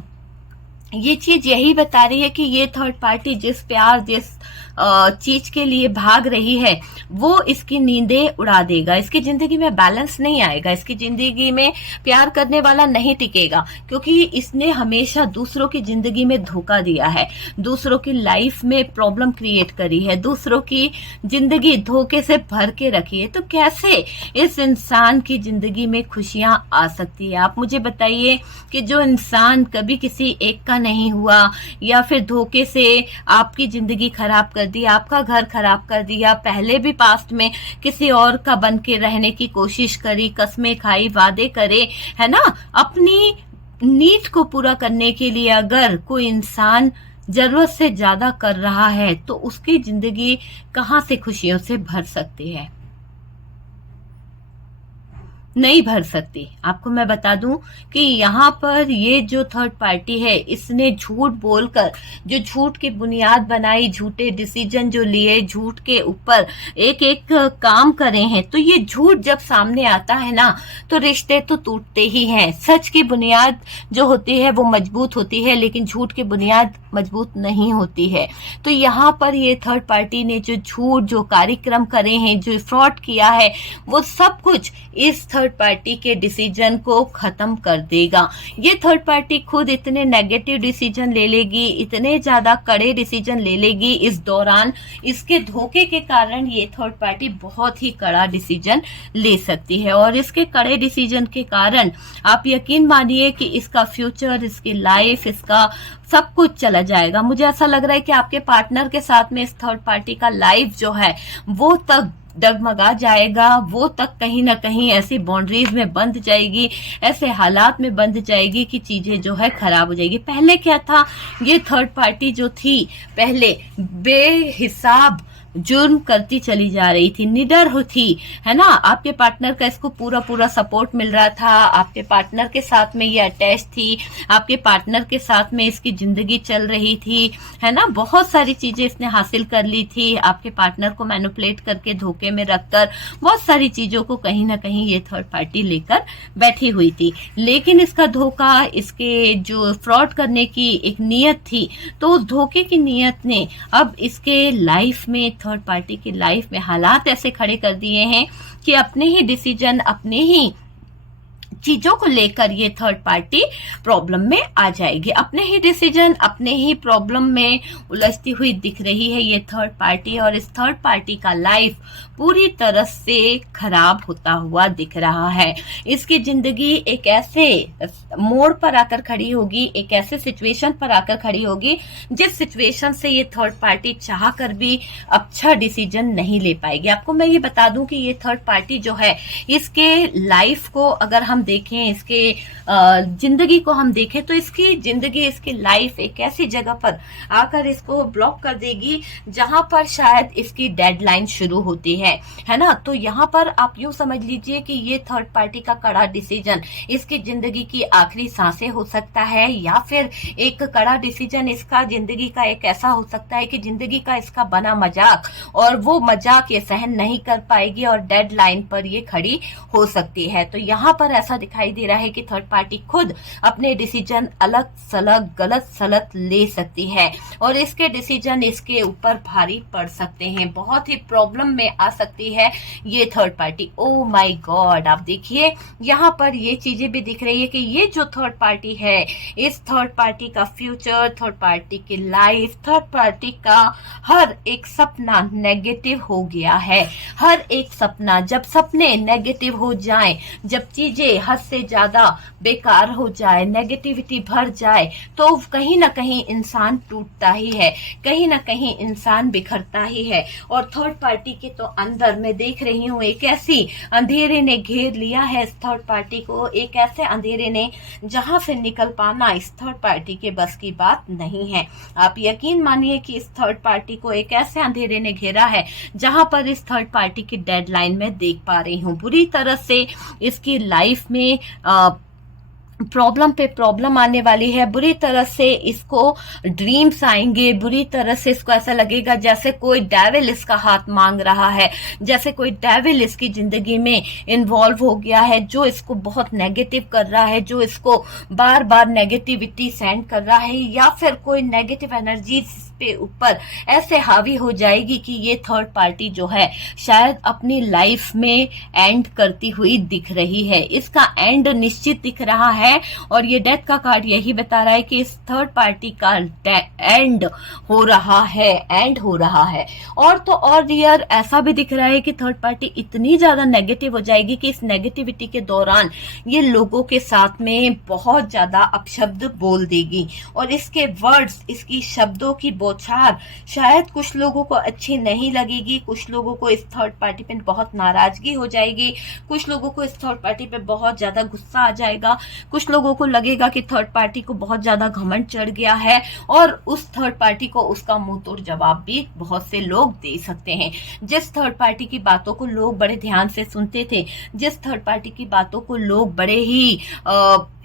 ये चीज यही बता रही है कि ये थर्ड पार्टी जिस प्यार, जिस चीज के लिए भाग रही है वो इसकी नींदें उड़ा देगा, इसकी जिंदगी में बैलेंस नहीं आएगा, इसकी जिंदगी में प्यार करने वाला नहीं टिकेगा, क्योंकि इसने हमेशा दूसरों की जिंदगी में धोखा दिया है, दूसरों की लाइफ में प्रॉब्लम क्रिएट करी है, दूसरों की जिंदगी धोखे से भर के रखी है। तो कैसे इस इंसान की जिंदगी में खुशियां आ सकती है? आप मुझे बताइए कि जो इंसान कभी किसी एक का नहीं हुआ, या फिर धोखे से आपकी जिंदगी खराब कर दी, आपका घर खराब कर दिया, पहले भी पास्ट में किसी और का बन के रहने की कोशिश करी, कस्में खाई, वादे करे, है ना। अपनी नीड को पूरा करने के लिए अगर कोई इंसान जरूरत से ज्यादा कर रहा है तो उसकी जिंदगी कहां से खुशियों से भर सकती है? नहीं भर सकती। आपको मैं बता दूं कि यहाँ पर ये जो थर्ड पार्टी है इसने झूठ बोलकर, जो झूठ की बुनियाद बनाई, झूठे डिसीजन जो लिए, झूठ के ऊपर एक एक काम करे हैं, तो ये झूठ जब सामने आता है ना तो रिश्ते तो टूटते ही हैं। सच की बुनियाद जो होती है वो मजबूत होती है, लेकिन झूठ की बुनियाद मजबूत नहीं होती है। तो यहाँ पर ये थर्ड पार्टी ने जो झूठ, जो कार्यक्रम करे हैं, जो फ्रॉड किया है, वो सब कुछ इस थर्ड पार्टी के डिसीजन को खत्म कर देगा। ये थर्ड पार्टी खुद इतने नेगेटिव डिसीजन ले लेगी, इतने ज्यादा कड़े डिसीजन ले लेगी इस दौरान। इसके धोखे के कारण ये थर्ड पार्टी बहुत ही कड़ा डिसीजन ले सकती है, और इसके कड़े डिसीजन के कारण आप यकीन मानिए कि इसका फ्यूचर, इसकी लाइफ, इसका सब कुछ चला जाएगा। मुझे ऐसा लग रहा है कि आपके पार्टनर के साथ में इस थर्ड पार्टी का लाइफ जो है वो तक डगमगा जाएगा, वो तक कहीं ना कहीं ऐसी बाउंड्रीज में बंध जाएगी, ऐसे हालात में बंध जाएगी कि चीजें जो है खराब हो जाएगी। पहले क्या था, ये थर्ड पार्टी जो थी पहले बेहिसाब जुर्म करती चली जा रही थी, निडर थी, है ना। आपके पार्टनर का इसको पूरा पूरा सपोर्ट मिल रहा था, आपके पार्टनर के साथ में ये अटैच थी, आपके पार्टनर के साथ में इसकी जिंदगी चल रही थी, है ना। बहुत सारी चीजें इसने हासिल कर ली थी, आपके पार्टनर को मैनिपुलेट करके धोखे में रखकर बहुत सारी चीजों को कहीं ना कहीं ये थर्ड पार्टी लेकर बैठी हुई थी। लेकिन इसका धोखा, इसके जो फ्रॉड करने की एक नियत थी, तो उस धोखे की नियत ने अब इसके लाइफ में, थर्ड पार्टी की लाइफ में हालात ऐसे खड़े कर दिए हैं कि अपने ही डिसीजन, अपने ही चीजों को लेकर ये थर्ड पार्टी प्रॉब्लम में आ जाएगी। अपने ही डिसीजन, अपने ही प्रॉब्लम में उलझती हुई दिख रही है ये थर्ड पार्टी, और इस थर्ड पार्टी का लाइफ पूरी तरह से खराब होता हुआ दिख रहा है। इसकी जिंदगी एक ऐसे मोड़ पर आकर खड़ी होगी, एक ऐसे सिचुएशन पर आकर खड़ी होगी जिस सिचुएशन से ये थर्ड पार्टी चाह कर भी अच्छा डिसीजन नहीं ले पाएगी। आपको मैं ये बता दूं कि ये थर्ड पार्टी जो है, इसके लाइफ को अगर हम देखें, इसके जिंदगी को हम देखें, तो इसकी जिंदगी, इसकी लाइफ एक ऐसी जगह पर आकर इसको ब्लॉक कर देगी जहां पर शायद इसकी डेडलाइन शुरू होती है ना। तो यहाँ पर आप यूं समझ लीजिए कि ये थर्ड पार्टी का कड़ा डिसीजन इसकी जिंदगी की आखिरी सांसें हो सकता है, या फिर एक कड़ा डिसीजन इसका जिंदगी का एक ऐसा हो सकता है कि जिंदगी का इसका बना मजाक, और वो मजाक ये सहन नहीं कर पाएगी और डेडलाइन पर ये खड़ी हो सकती है। तो यहाँ पर ऐसा दिखाई दे रहा है कि थर्ड पार्टी खुद अपने डिसीजन अलग सलग, गलत सलत ले सकती है, और इसके डिसीजन इसके ऊपर भारी पड़ सकते हैं, बहुत ही प्रॉब्लम में आ सकती है ये third party. Oh my God, आप देखिए यहाँ पर ये चीजें भी दिख रही है कि ये जो थर्ड पार्टी है, इस थर्ड पार्टी का फ्यूचर, थर्ड पार्टी की लाइफ, थर्ड पार्टी का हर एक सपना नेगेटिव हो गया है। हर एक सपना, जब सपने नेगेटिव हो जाएं, जब चीजें हद से ज्यादा बेकार हो जाए, नेगेटिविटी भर जाए, तो कहीं ना कहीं इंसान टूटता ही है, कहीं ना कहीं इंसान बिखरता ही है। और थर्ड पार्टी के तो अंदर मैं देख रही हूँ एक ऐसी अंधेरे ने घेर लिया है इस थर्ड पार्टी को, एक ऐसे अंधेरे ने जहां से निकल पाना इस थर्ड पार्टी के बस की बात नहीं है। आप यकीन मानिए कि इस थर्ड पार्टी को एक ऐसे अंधेरे ने घेरा है जहां पर इस थर्ड पार्टी की डेडलाइन में देख पा रही हूँ, बुरी तरह से इसकी लाइफ में प्रॉब्लम पे प्रॉब्लम आने वाली है, बुरी तरह से इसको ड्रीम्स आएंगे, बुरी तरह से इसको ऐसा लगेगा जैसे कोई डेविल इसका हाथ मांग रहा है, जैसे कोई डेविल इसकी जिंदगी में इन्वॉल्व हो गया है, जो इसको बहुत नेगेटिव कर रहा है, जो इसको बार बार नेगेटिविटी सेंड कर रहा है, या फिर कोई नेगेटिव एनर्जी पे ऊपर ऐसे हावी हो जाएगी कि ये थर्ड पार्टी जो है शायद अपनी लाइफ में एंड करती हुई दिख रही है। इसका एंड निश्चित दिख रहा है, और ये डेथ का कार्ड यही बता रहा है कि इस थर्ड पार्टी का एंड हो रहा है, एंड हो रहा है। और तो और यार ऐसा भी दिख रहा है कि थर्ड पार्टी इतनी ज्यादा नेगेटिव हो जाएगी कि इस नेगेटिविटी के दौरान ये लोगों के साथ में बहुत ज्यादा अपशब्द बोल देगी, और इसके वर्ड्स, इसकी शब्दों की बौछार शायद कुछ लोगों को अच्छी नहीं लगेगी, कुछ लोगों को इस थर्ड पार्टी पे बहुत नाराजगी हो जाएगी, कुछ लोगों को इस थर्ड पार्टी पे बहुत ज्यादा गुस्सा आ जाएगा, कुछ लोगों को लगेगा कि थर्ड पार्टी को बहुत ज्यादा घमंड चढ़ गया है, और उस थर्ड पार्टी को उसका मुंह तोड़ जवाब भी बहुत से लोग दे सकते हैं। जिस थर्ड पार्टी की बातों को लोग बड़े ध्यान से सुनते थे, जिस थर्ड पार्टी की बातों को लोग बड़े ही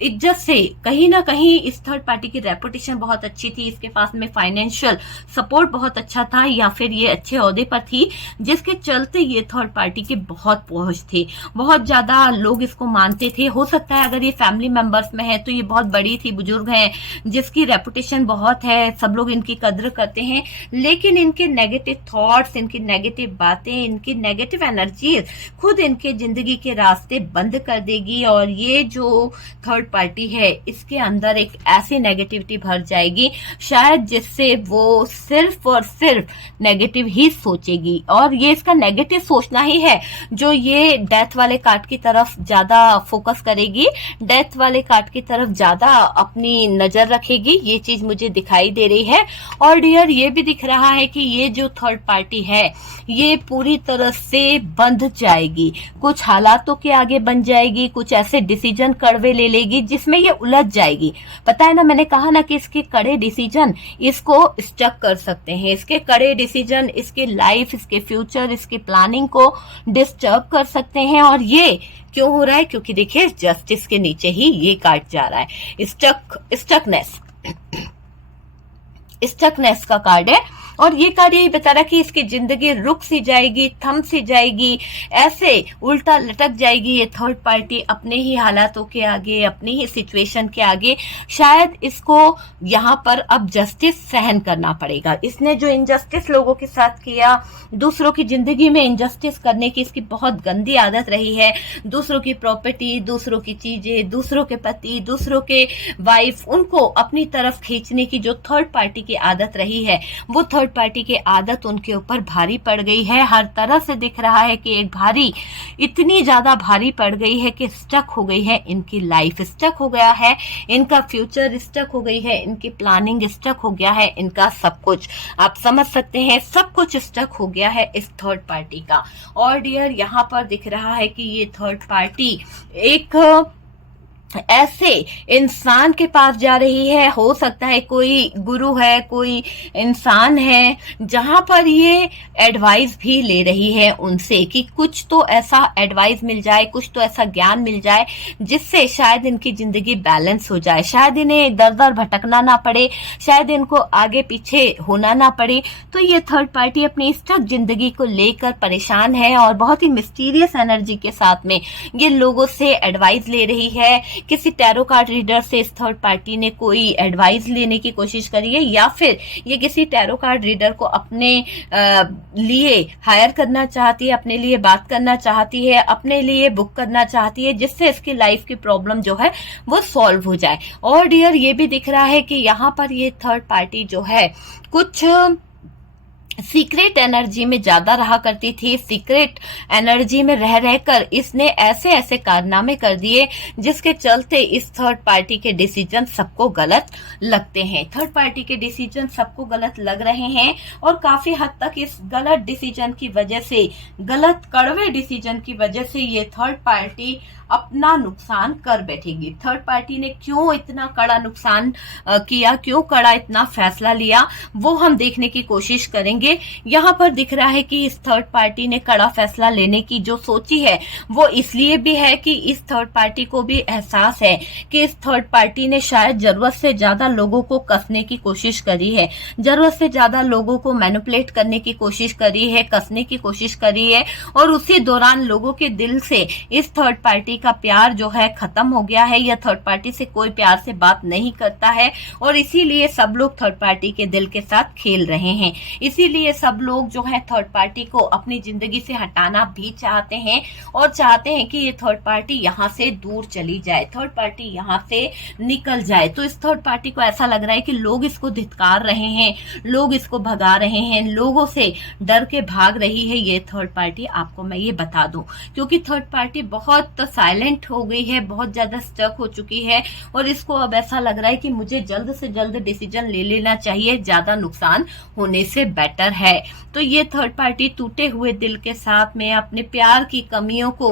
इज्जत से, कहीं ना कहीं इस थर्ड पार्टी की रेपुटेशन बहुत अच्छी थी, इसके पास में फाइनेंशियल सपोर्ट बहुत अच्छा था, या फिर ये अच्छे ओहदे पर थी, जिसके चलते ये थर्ड पार्टी के बहुत पहुंच थी, बहुत ज्यादा लोग इसको मानते थे। हो सकता है अगर ये फैमिली मेंबर्स में है तो ये बहुत बड़ी थी, बुजुर्ग हैं, जिसकी रेपुटेशन बहुत है, सब लोग इनकी कद्र करते हैं, लेकिन इनके नेगेटिव थॉट्स, इनकी नेगेटिव बातें, इनकी नेगेटिव एनर्जीज खुद इनके जिंदगी के रास्ते बंद कर देगी, और ये जो थर्ड पार्टी है इसके अंदर एक ऐसी नेगेटिविटी भर जाएगी शायद जिससे वो वो सिर्फ और सिर्फ नेगेटिव ही सोचेगी, और ये इसका नेगेटिव सोचना ही है जो ये डेथ वाले कार्ड की तरफ ज्यादा फोकस करेगी, डेथ वाले कार्ड की तरफ ज्यादा अपनी नजर रखेगी। ये चीज मुझे दिखाई दे रही है। और डियर ये भी दिख रहा है कि ये जो थर्ड पार्टी है ये पूरी तरह से बंध जाएगी, कुछ हालातों के आगे बन जाएगी, कुछ ऐसे डिसीजन कड़वे ले लेगी जिसमें ये उलझ जाएगी। पता है ना, मैंने कहा ना कि इसके कड़े डिसीजन इसको स्टक कर सकते हैं, इसके कड़े डिसीजन इसके लाइफ, इसके फ्यूचर, इसकी प्लानिंग को डिस्टर्ब कर सकते हैं। और ये क्यों हो रहा है? क्योंकि देखिए जस्टिस के नीचे ही ये कार्ड जा रहा है, स्टकनेस का कार्ड है। और ये कार्ड यही बता रहा कि इसकी जिंदगी रुक सी जाएगी, थम सी जाएगी, ऐसे उल्टा लटक जाएगी। ये थर्ड पार्टी अपने ही हालातों के आगे, अपनी ही सिचुएशन के आगे, शायद इसको यहाँ पर अब जस्टिस सहन करना पड़ेगा। इसने जो इनजस्टिस लोगों के साथ किया, दूसरों की जिंदगी में इनजस्टिस करने की इसकी बहुत गंदी आदत रही है। दूसरों की प्रॉपर्टी, दूसरों की चीजें, दूसरों के पति, दूसरों के वाइफ, उनको अपनी तरफ खींचने की जो थर्ड पार्टी की आदत रही है, वो थर्ड पार्टी की आदत उनके ऊपर भारी पड़ गई है। हर तरह से दिख रहा है कि एक भारी, इतनी ज्यादा भारी पड़ गई है कि स्टक हो गई है इनकी लाइफ, स्टक हो गया है इनका फ्यूचर, स्टक हो गई है इनकी प्लानिंग, स्टक हो गया है इनका सब कुछ। आप समझ सकते हैं, सब कुछ स्टक हो गया है इस थर्ड पार्टी का। और डियर यहाँ पर दिख रहा है कि ये थर्ड पार्टी एक ऐसे इंसान के पास जा रही है, हो सकता है कोई गुरु है, कोई इंसान है, जहां पर ये एडवाइस भी ले रही है उनसे कि कुछ तो ऐसा एडवाइस मिल जाए, कुछ तो ऐसा ज्ञान मिल जाए जिससे शायद इनकी जिंदगी बैलेंस हो जाए, शायद इन्हें दर दर भटकना ना पड़े, शायद इनको आगे पीछे होना ना पड़े। तो ये थर्ड पार्टी अपनी स्टक जिंदगी को लेकर परेशान है और बहुत ही मिस्टीरियस एनर्जी के साथ में ये लोगों से एडवाइस ले रही है। किसी टैरो कार्ड रीडर से इस थर्ड पार्टी ने कोई एडवाइस लेने की कोशिश करी है, या फिर ये किसी टैरो कार्ड रीडर को अपने लिए हायर करना चाहती है, अपने लिए बात करना चाहती है, अपने लिए बुक करना चाहती है, जिससे इसकी लाइफ की प्रॉब्लम जो है वो सॉल्व हो जाए। और डियर ये भी दिख रहा है कि यहाँ पर ये थर्ड पार्टी जो है कुछ सीक्रेट एनर्जी में ज्यादा रहा करती थी। सीक्रेट एनर्जी में रह रहकर इसने ऐसे ऐसे कारनामे कर दिए जिसके चलते इस थर्ड पार्टी के डिसीजन सबको गलत लगते हैं। थर्ड पार्टी के डिसीजन सबको गलत लग रहे हैं और काफी हद तक इस गलत डिसीजन की वजह से, गलत कड़वे डिसीजन की वजह से ये थर्ड पार्टी अपना नुकसान कर बैठेगी। थर्ड पार्टी ने क्यों इतना कड़ा नुकसान किया, क्यों कड़ा इतना फैसला लिया, वो हम देखने की कोशिश करेंगे। यहाँ पर दिख रहा है कि इस थर्ड पार्टी ने कड़ा फैसला लेने की जो सोची है वो इसलिए भी है कि इस थर्ड पार्टी को भी एहसास है कि इस थर्ड पार्टी ने शायद जरूरत से ज्यादा लोगों को कसने की कोशिश करी है, जरूरत से ज्यादा लोगों को मैनिपुलेट करने की कोशिश करी है, कसने की कोशिश करी है, और उसी दौरान लोगों के दिल से इस थर्ड पार्टी का प्यार जो है खत्म हो गया है। यह थर्ड पार्टी से कोई प्यार से बात नहीं करता है और इसीलिए सब लोग थर्ड पार्टी के दिल के साथ खेल रहे हैं। इसीलिए सब लोग जो है थर्ड पार्टी को अपनी जिंदगी से हटाना भी चाहते हैं और चाहते हैं कि ये थर्ड पार्टी यहाँ से दूर चली जाए, थर्ड पार्टी यहाँ से निकल जाए। तो इस थर्ड पार्टी को ऐसा लग रहा है कि लोग इसको धिक्कार रहे हैं, लोग इसको भगा रहे हैं, लोगों से डर के भाग रही है ये थर्ड पार्टी। आपको मैं ये बता दूं, क्योंकि थर्ड पार्टी बहुत साइलेंट हो गई है, बहुत ज्यादा स्टक हो चुकी है और इसको अब ऐसा लग रहा है कि मुझे जल्द से जल्द डिसीजन ले लेना चाहिए, ज्यादा नुकसान होने से बेटर है। तो ये थर्ड पार्टी टूटे हुए दिल के साथ में अपने प्यार की कमियों को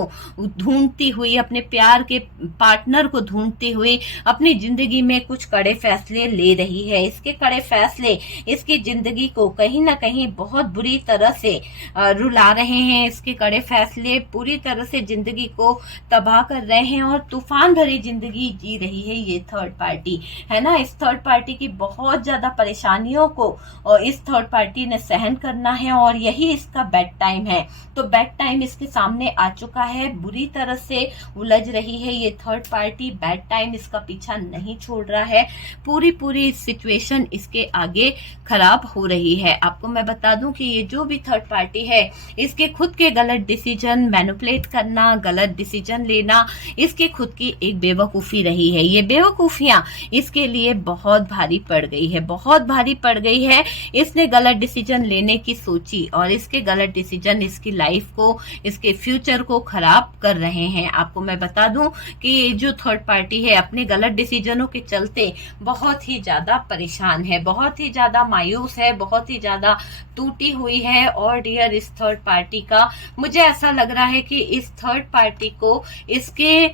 ढूंढती हुई, अपने प्यार के पार्टनर को ढूंढती हुई अपनी जिंदगी में कुछ कड़े फैसले ले रही है। इसके कड़े फैसले इसकी जिंदगी को कहीं ना कहीं बहुत बुरी तरह से रुला रहे हैं। इसके कड़े फैसले पूरी तरह से जिंदगी को तबाह कर रहे हैं और तूफान भरी जिंदगी जी रही है ये थर्ड पार्टी, है ना। इस थर्ड पार्टी की बहुत ज्यादा परेशानियों को और इस थर्ड पार्टी ने सहन करना है और यही इसका बेड टाइम है। तो बेड टाइम इसके सामने आ चुका है, बुरी तरह से उलझ रही है ये थर्ड पार्टी। बेड टाइम इसका पीछा नहीं छोड़ रहा है, पूरी सिचुएशन इसके आगे खराब हो रही है। आपको मैं बता दूं कि ये जो भी थर्ड पार्टी है, इसके खुद के गलत डिसीजन, मैनिपुलेट करना, गलत डिसीजन लेना, इसके खुद की एक बेवकूफी रही है। ये बेवकूफियां इसके लिए बहुत भारी पड़ गई है, बहुत भारी पड़ गई है। इसने गलत डिसीजन लेने की सोची और इसके गलत डिसीजन इसकी लाइफ को, इसके फ्यूचर को खराब कर रहे हैं। आपको मैं बता दूं कि ये जो थर्ड पार्टी है अपने गलत डिसीजनों के चलते बहुत ही ज्यादा परेशान है, बहुत ही ज्यादा मायूस है, बहुत ही ज्यादा टूटी हुई है। और डियर, इस थर्ड पार्टी का मुझे ऐसा लग रहा है कि इस थर्ड पार्टी को इसके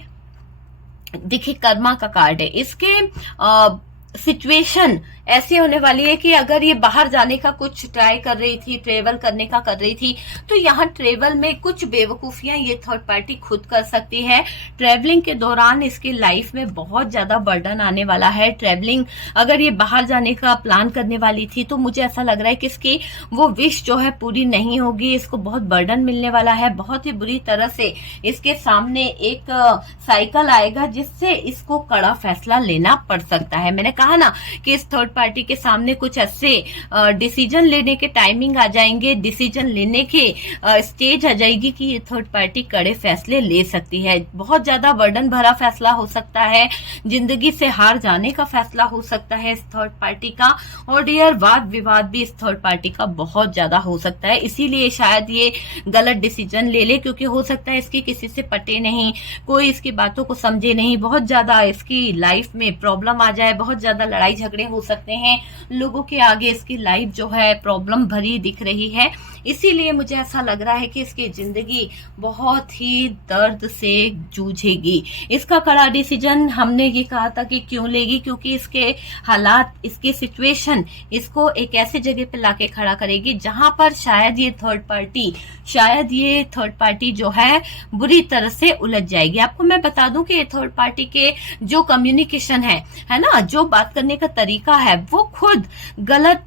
देखिए कर्मा का कार्ड है, इसके सिचुएशन ऐसी होने वाली है कि अगर ये बाहर जाने का कुछ ट्राई कर रही थी, ट्रेवल करने का कर रही थी, तो यहाँ ट्रेवल में कुछ बेवकूफियां ये थर्ड पार्टी खुद कर सकती है। ट्रेवलिंग के दौरान इसकी लाइफ में बहुत ज्यादा बर्डन आने वाला है। ट्रेवलिंग अगर ये बाहर जाने का प्लान करने वाली थी तो मुझे ऐसा लग रहा है कि इसकी वो विश जो है पूरी नहीं होगी, इसको बहुत बर्डन मिलने वाला है। बहुत ही बुरी तरह से इसके सामने एक साइकिल आएगा जिससे इसको कड़ा फैसला लेना पड़ सकता है। मैंने कहा ना कि इस थर्ड पार्टी के सामने कुछ ऐसे डिसीजन लेने के टाइमिंग आ जाएंगे, डिसीजन लेने के स्टेज आ जाएगी कि ये थर्ड पार्टी कड़े फैसले ले सकती है। बहुत ज्यादा बर्डन भरा फैसला हो सकता है, जिंदगी से हार जाने का फैसला हो सकता है इस थर्ड पार्टी का। और डियर, वाद विवाद भी इस थर्ड पार्टी का बहुत ज्यादा हो सकता है, इसीलिए शायद ये गलत डिसीजन ले ले, क्योंकि हो सकता है इसकी किसी से पटे नहीं, कोई इसकी बातों को समझे नहीं, बहुत ज्यादा इसकी लाइफ में प्रॉब्लम आ जाए, बहुत ज्यादा लड़ाई झगड़े हो सकते हैं, लोगों के आगे इसकी लाइफ जो है प्रॉब्लम भरी दिख रही है। इसीलिए मुझे ऐसा लग रहा है कि इसकी जिंदगी बहुत ही दर्द से जूझेगी। इसका कड़ा डिसीजन हमने ये कहा था कि क्यों लेगी, क्योंकि इसके हालात, इसकी सिचुएशन इसको एक ऐसी जगह पे लाके खड़ा करेगी जहां पर शायद ये थर्ड पार्टी जो है बुरी तरह से उलझ जाएगी। आपको मैं बता दूं कि ये थर्ड पार्टी के जो कम्युनिकेशन है ना, जो बात करने का तरीका है, वो खुद गलत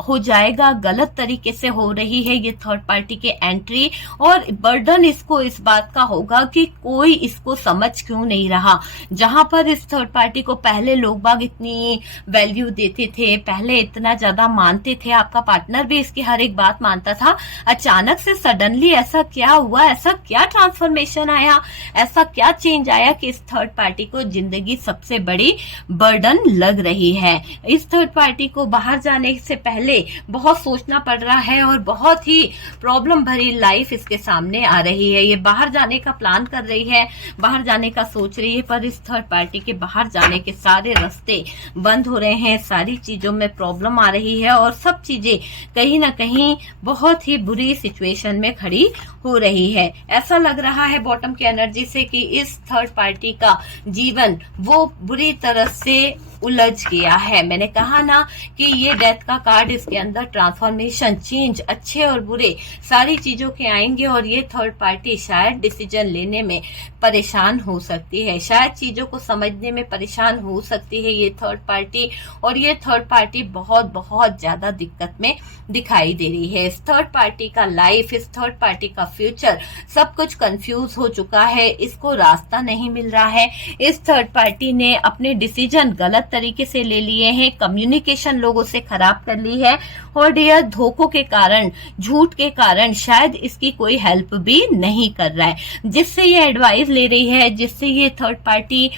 हो जाएगा, गलत तरीके से हो रही है ये थर्ड पार्टी के एंट्री। और बर्डन इसको इस बात का होगा कि कोई इसको समझ क्यों नहीं रहा। जहां पर इस थर्ड पार्टी को पहले लोग बाग इतनी वैल्यू देते थे, पहले इतना ज्यादा मानते थे, आपका पार्टनर भी इसकी हर एक बात मानता था, अचानक से सडनली ऐसा क्या हुआ, ऐसा क्या ट्रांसफॉर्मेशन आया, ऐसा क्या चेंज आया कि इस थर्ड पार्टी को जिंदगी सबसे बड़ी बर्डन लग रही है। इस थर्ड पार्टी को बाहर जाने से पहले बहुत सोचना पड़ रहा है और बहुत ही प्रॉब्लम भरी लाइफ इसके सामने आ रही है। ये बाहर जाने का प्लान कर रही है, बाहर जाने का सोच रही है, पर इस थर्ड पार्टी के बाहर जाने के सारे रास्ते बंद हो रहे हैं, सारी चीजों में प्रॉब्लम आ रही है और सब चीजें कहीं ना कहीं बहुत ही बुरी सिचुएशन में खड़ी हो रही है। ऐसा लग रहा है बॉटम की एनर्जी से कि इस थर्ड पार्टी का जीवन वो बुरी तरह से उलझ गया है। मैंने कहा ना कि ये डेथ का कार्ड, इसके अंदर ट्रांसफॉर्मेशन, चेंज, अच्छे और बुरे सारी चीजों के आएंगे और ये थर्ड पार्टी शायद डिसीजन लेने में परेशान हो सकती है, शायद चीजों को समझने में परेशान हो सकती है ये थर्ड पार्टी। और ये थर्ड पार्टी बहुत बहुत ज्यादा दिक्कत में दिखाई दे रही है। इस थर्ड पार्टी का लाइफ, इस थर्ड पार्टी का फ्यूचर सब कुछ कंफ्यूज हो चुका है, इसको रास्ता नहीं मिल रहा है। इस थर्ड पार्टी ने अपने डिसीजन गलत तरीके से ले लिए हैं, कम्युनिकेशन लोगों से खराब कर ली है और डियर, धोखों के कारण, झूठ के कारण शायद इसकी कोई हेल्प भी नहीं कर रहा है। जिससे ये एडवाइस ले रही है, जिससे ये थर्ड पार्टी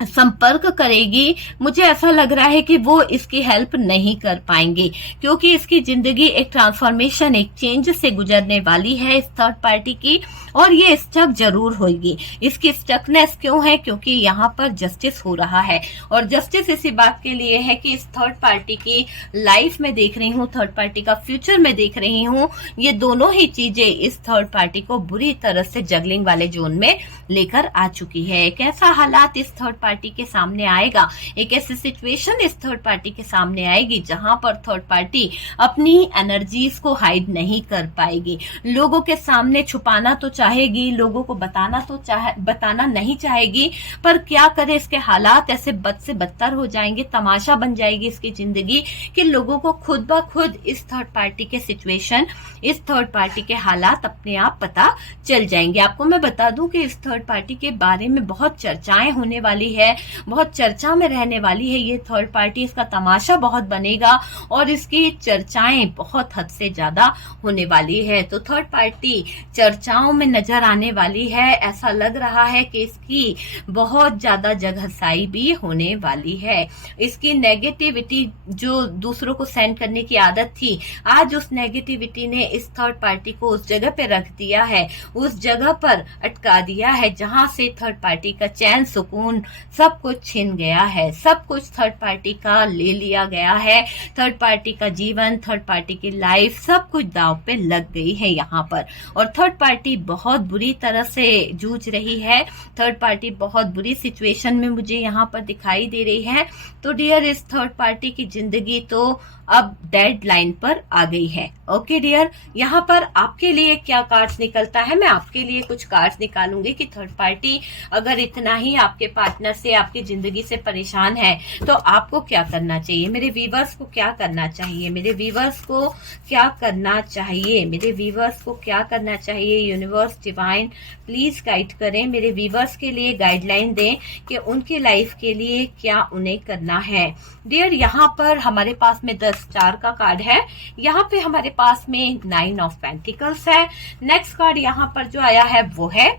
संपर्क करेगी, मुझे ऐसा लग रहा है कि वो इसकी हेल्प नहीं कर पाएंगे, क्योंकि इसकी जिंदगी एक ट्रांसफॉर्मेशन, एक चेंज से गुजरने वाली है इस थर्ड पार्टी की। और ये स्टक जरूर होगी। इसकी स्टकनेस क्यों है? क्योंकि यहाँ पर जस्टिस हो रहा है और जस्टिस इसी बात के लिए है कि इस थर्ड पार्टी की लाइफ में देख रही हूँ, थर्ड पार्टी का फ्यूचर में देख रही हूँ, ये दोनों ही चीजें इस थर्ड पार्टी को बुरी तरह से जगलिंग वाले जोन में लेकर आ चुकी है। एक ऐसा हालात इस थर्ड पार्टी पार्टी के सामने आएगा, एक ऐसी सिचुएशन इस थर्ड पार्टी के सामने आएगी जहां पर थर्ड पार्टी अपनी एनर्जीज को हाइड नहीं कर पाएगी। लोगों के सामने छुपाना तो चाहेगी, लोगों को बताना नहीं चाहेगी, पर क्या करे, इसके हालात ऐसे बद से बदतर हो जाएंगे, तमाशा बन जाएगी इसकी जिंदगी कि लोगों को खुद ब खुद इस थर्ड पार्टी के सिचुएशन, इस थर्ड पार्टी के हालात अपने आप पता चल जाएंगे। आपको मैं बता दूं कि इस थर्ड पार्टी के बारे में बहुत चर्चाएं होने वाली है, बहुत चर्चा में रहने वाली है ये थर्ड पार्टी। इसका तमाशा बहुत बनेगा और इसकी चर्चाएं बहुत हद से ज्यादा होने वाली है। तो थर्ड पार्टी चर्चाओं में नजर आने वाली है। ऐसा लग रहा है कि इसकी बहुत ज्यादा जगहसाई भी होने वाली है। इसकी नेगेटिविटी जो दूसरों को सेंड करने की आदत थी, आज उस नेगेटिविटी ने इस थर्ड पार्टी को उस जगह पे रख दिया है, उस जगह पर अटका दिया है जहां से थर्ड पार्टी का चैन सुकून सब कुछ छिन गया है, सब कुछ थर्ड पार्टी का ले लिया गया है। थर्ड पार्टी का जीवन, थर्ड पार्टी की लाइफ, सब कुछ दांव पे लग गई है यहाँ पर। और थर्ड पार्टी बहुत बुरी तरह से जूझ रही है, थर्ड पार्टी बहुत बुरी सिचुएशन में मुझे यहाँ पर दिखाई दे रही है। तो डियर, इस थर्ड पार्टी की जिंदगी तो अब डेड लाइन पर आ गई है। ओके डियर, यहाँ पर आपके लिए क्या कार्ड्स निकलता है, मैं आपके लिए कुछ कार्ड्स निकालूंगी कि थर्ड पार्टी अगर इतना ही आपके पार्टनर से, आपकी जिंदगी से परेशान है तो आपको क्या करना चाहिए, मेरे व्यूवर्स को क्या करना चाहिए, मेरे व्यूवर्स को क्या करना चाहिए, मेरे व्यूवर्स को क्या करना चाहिए। यूनिवर्स डिवाइन प्लीज गाइड करें, मेरे व्यूवर्स के लिए गाइडलाइन दें कि उनकी लाइफ के लिए क्या उन्हें करना है। डियर, यहाँ पर हमारे पास में 10 स्टार का कार्ड है, यहाँ पे हमारे पास में 9 ऑफ पेंटिकल्स है। नेक्स्ट कार्ड यहाँ पर जो आया है वो है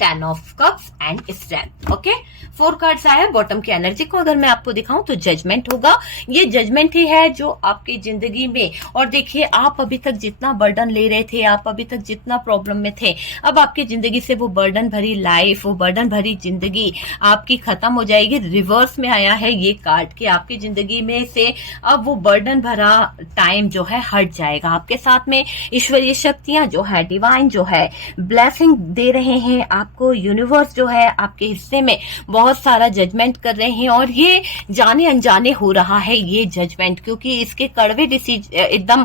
10 of cups and strength. Okay, 4 cards आया। बॉटम की एनर्जी को अगर मैं आपको दिखाऊं तो जजमेंट होगा, ये जजमेंट ही है जो आपकी जिंदगी में, और देखिए आप अभी तक जितना बर्डन ले रहे थे, आप अभी तक जितना प्रॉब्लम में थे, अब आपकी जिंदगी से वो बर्डन भरी लाइफ, वो बर्डन भरी जिंदगी आपकी खत्म हो जाएगी। रिवर्स में आया है ये कार्ड कि आपकी जिंदगी में से अब वो बर्डन भरा टाइम जो है हट जाएगा। आपके साथ में ईश्वरीय शक्तियां जो है, डिवाइन जो है, ब्लेसिंग दे रहे हैं आपको। यूनिवर्स जो है आपके हिस्से में बहुत सारा जजमेंट कर रहे हैं, और ये जाने अनजाने हो रहा है ये जजमेंट, क्योंकि इसके कड़वे एकदम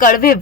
कड़वे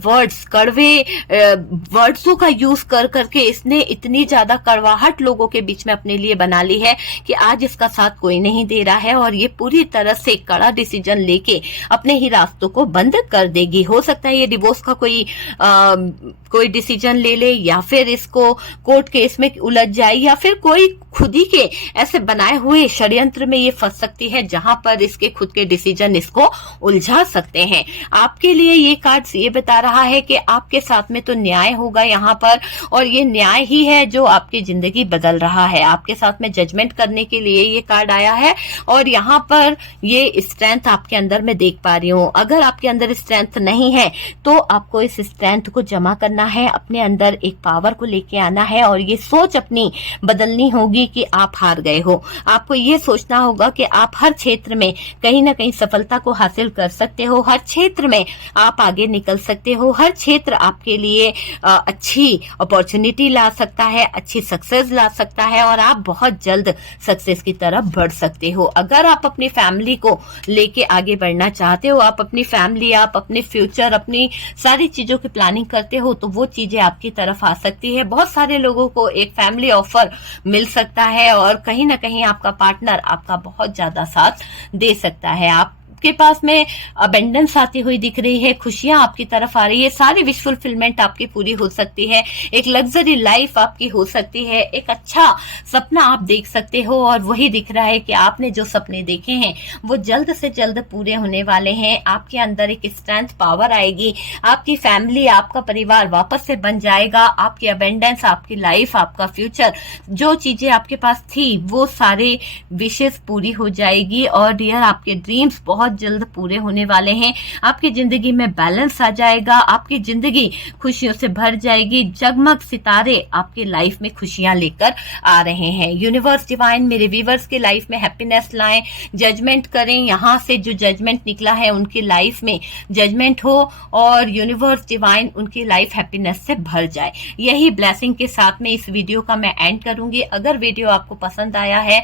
वर्ड्सों का यूज कर करके इसने इतनी ज्यादा कड़वाहट लोगों के बीच में अपने लिए बना ली है कि आज इसका साथ कोई नहीं दे रहा है, और ये पूरी तरह से कड़ा डिसीजन लेके अपने ही रास्तों को बंद कर देगी। हो सकता है ये डिवोर्स का कोई डिसीजन ले ले, या फिर इसको कोर्ट केस में उलझ जाए, या फिर कोई खुद ही के ऐसे बनाए हुए षड्यंत्र में ये फंस सकती है जहां पर इसके खुद के डिसीजन इसको उलझा सकते हैं। आपके लिए ये कार्ड ये बता रहा है कि आपके साथ में तो न्याय होगा यहाँ पर, और ये न्याय ही है जो आपकी जिंदगी बदल रहा है। आपके साथ में जजमेंट करने के लिए ये कार्ड आया है, और यहाँ पर ये स्ट्रेंथ आपके अंदर मैं देख पा रही हूँ। अगर आपके अंदर स्ट्रेंथ नहीं है तो आपको इस स्ट्रेंथ को जमा करना है, अपने अंदर एक पावर को लेके आना है, और ये सोच अपनी बदलनी होगी कि आप हार गए हो। आपको ये सोचना होगा कि आप हर क्षेत्र में कहीं ना कहीं सफलता को हासिल कर सकते हो, हर क्षेत्र में आप आगे निकल सकते हो, हर क्षेत्र आपके लिए अच्छी अपॉर्चुनिटी ला सकता है, अच्छी सक्सेस ला सकता है, और आप बहुत जल्द सक्सेस की तरफ बढ़ सकते हो। अगर आप अपनी फैमिली को लेके आगे बढ़ना चाहते हो, आप अपनी फैमिली, आप अपने फ्यूचर, अपनी सारी चीजों की प्लानिंग करते हो, तो वो चीजें आपकी तरफ आ सकती है। बहुत सारे लोगों को एक फैमिली ऑफर मिल सकता है, और कहीं ना कहीं आपका पार्टनर आपका बहुत ज्यादा साथ दे सकता है। आपके पास में अबेंडेंस आती हुई दिख रही है, खुशियां आपकी तरफ आ रही है, सारी विश फुलफिलमेंट आपकी पूरी हो सकती है, एक लग्जरी लाइफ आपकी हो सकती है, एक अच्छा सपना आप देख सकते हो, और वही दिख रहा है कि आपने जो सपने देखे हैं वो जल्द से जल्द पूरे होने वाले हैं। आपके अंदर एक स्ट्रेंथ पावर आएगी, आपकी फैमिली, आपका परिवार वापस से बन जाएगा, आपकी अबेंडेंस, आपकी लाइफ, आपका फ्यूचर, जो चीजें आपके पास थी वो सारे विशेष पूरी हो जाएगी। और डियर, आपके ड्रीम्स बहुत बहुत जल्द पूरे होने वाले हैं। आपकी जिंदगी में बैलेंस आ जाएगा, आपकी जिंदगी खुशियों से भर जाएगी। जगमग सितारे आपकी लाइफ में खुशियां लेकर आ रहे हैं। यूनिवर्स डिवाइन मेरे व्यूअर्स के लाइफ में हैप्पीनेस लाएं, जजमेंट करें, यहाँ से जो जजमेंट निकला है उनकी लाइफ में जजमेंट हो और यूनिवर्स डिवाइन उनकी लाइफ हैप्पीनेस से भर जाए। यही ब्लेसिंग के साथ में इस वीडियो का मैं एंड करूंगी। अगर वीडियो आपको पसंद आया है,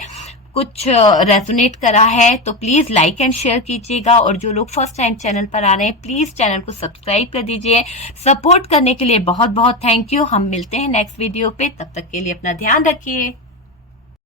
कुछ रेजोनेट करा है तो प्लीज लाइक एंड शेयर कीजिएगा, और जो लोग फर्स्ट टाइम चैनल पर आ रहे हैं प्लीज चैनल को सब्सक्राइब कर दीजिए। सपोर्ट करने के लिए बहुत बहुत थैंक यू। हम मिलते हैं नेक्स्ट वीडियो पे, तब तक के लिए अपना ध्यान रखिए।